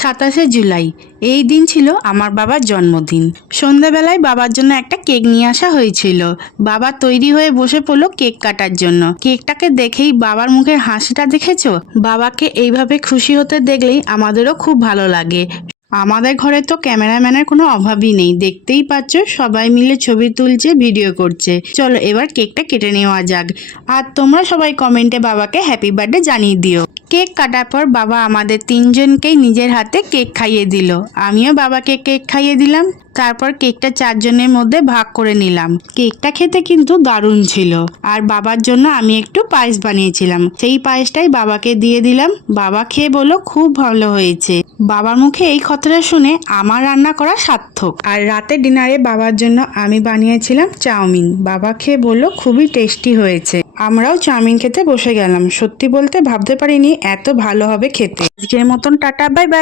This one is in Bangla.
27শে জুলাই এই দিন ছিল আমার বাবার জন্মদিন। সন্ধ্যাবেলায় বাবার জন্য একটা কেক নিয়ে আসা হয়েছিল। বাবা তৈরি হয়ে বসে পড়লো কেক কাটার জন্য। কেকটাকে দেখেই বাবার মুখের হাসিটা দেখেছো? বাবাকে এইভাবে খুশি হতে দেখলেই আমাদেরও খুব ভালো লাগে। আমাদের ঘরে তো ক্যামেরাম্যানের কোনো অভাবই নেই, দেখতেই পাচ্ছ সবাই মিলে ছবি তুলছে, ভিডিও করছে। চলো এবার কেকটা কেটে নেওয়া যাক। আর তোমরা সবাই কমেন্টে বাবাকে হ্যাপি বার্থডে জানিয়ে দিও। কেক কাটার পর বাবা আমাদের তিনজনকেই নিজের হাতে কেক খাইয়ে দিল। আমিও বাবাকে কেক খাইয়ে দিলাম। তারপর কেকটা চারজনের মধ্যে ভাগ করে নিলাম। কেকটা খেতে কিন্তু দারুণ ছিল। আর বাবার জন্য আমি একটু পায়েস বানিয়েছিলাম, সেই পায়েসটাই বাবাকে দিয়ে দিলাম। বাবা খেয়ে বলল খুব ভালো হয়েছে। বাবার মুখে এই কথাটা শুনে আমার রান্না করা সার্থক। আর রাতে ডিনারে বাবার জন্য আমি বানিয়েছিলাম চাউমিন। বাবা খেয়ে বলল খুবই টেস্টি হয়েছে। আমরাও চাউমিন খেতে বসে গেলাম। সত্যি বলতে ভাবতে পারিনি এত ভালো হবে খেতে। আজকের মতন টাটা, বাই বাই।